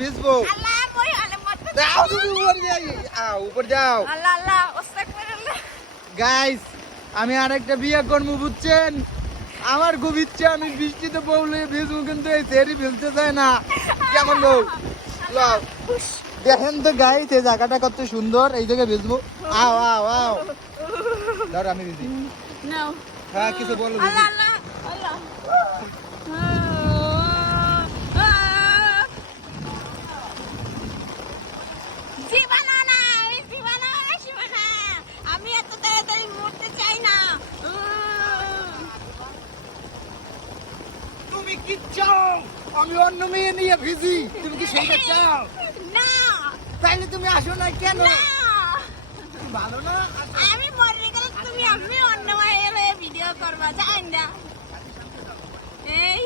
ভিজবো। যাও তুমি উপর যাও। গাইস আমি আরেকটা বিয়ে করবো বুঝছেন, আমার খুব ইচ্ছা আমি বৃষ্টিতে পড়লে ভিজবো, কিন্তু এই সেরি ভিজতে চায় না। কেমন বউ লও দেখেন তো গাইস এই জায়গাটা কত সুন্দর, এই জায়গায় ভিজবো। আও আও আও ধর আমি ভিজি। হ্যাঁ কিছু বলো ভিজি। আমি এত তাড়াতাড়ি মরতে চাই না। তুমি কি চাও আমি অন্য মেয়ে নিয়ে ভিজি? তুমি কি সেটা চাও? না তাইলে তুমি আসো না কেন? না ভালো না? আমি মরে গেলে তুমি আমি অন্য মায়ের ভিডিও করবা যাই না এই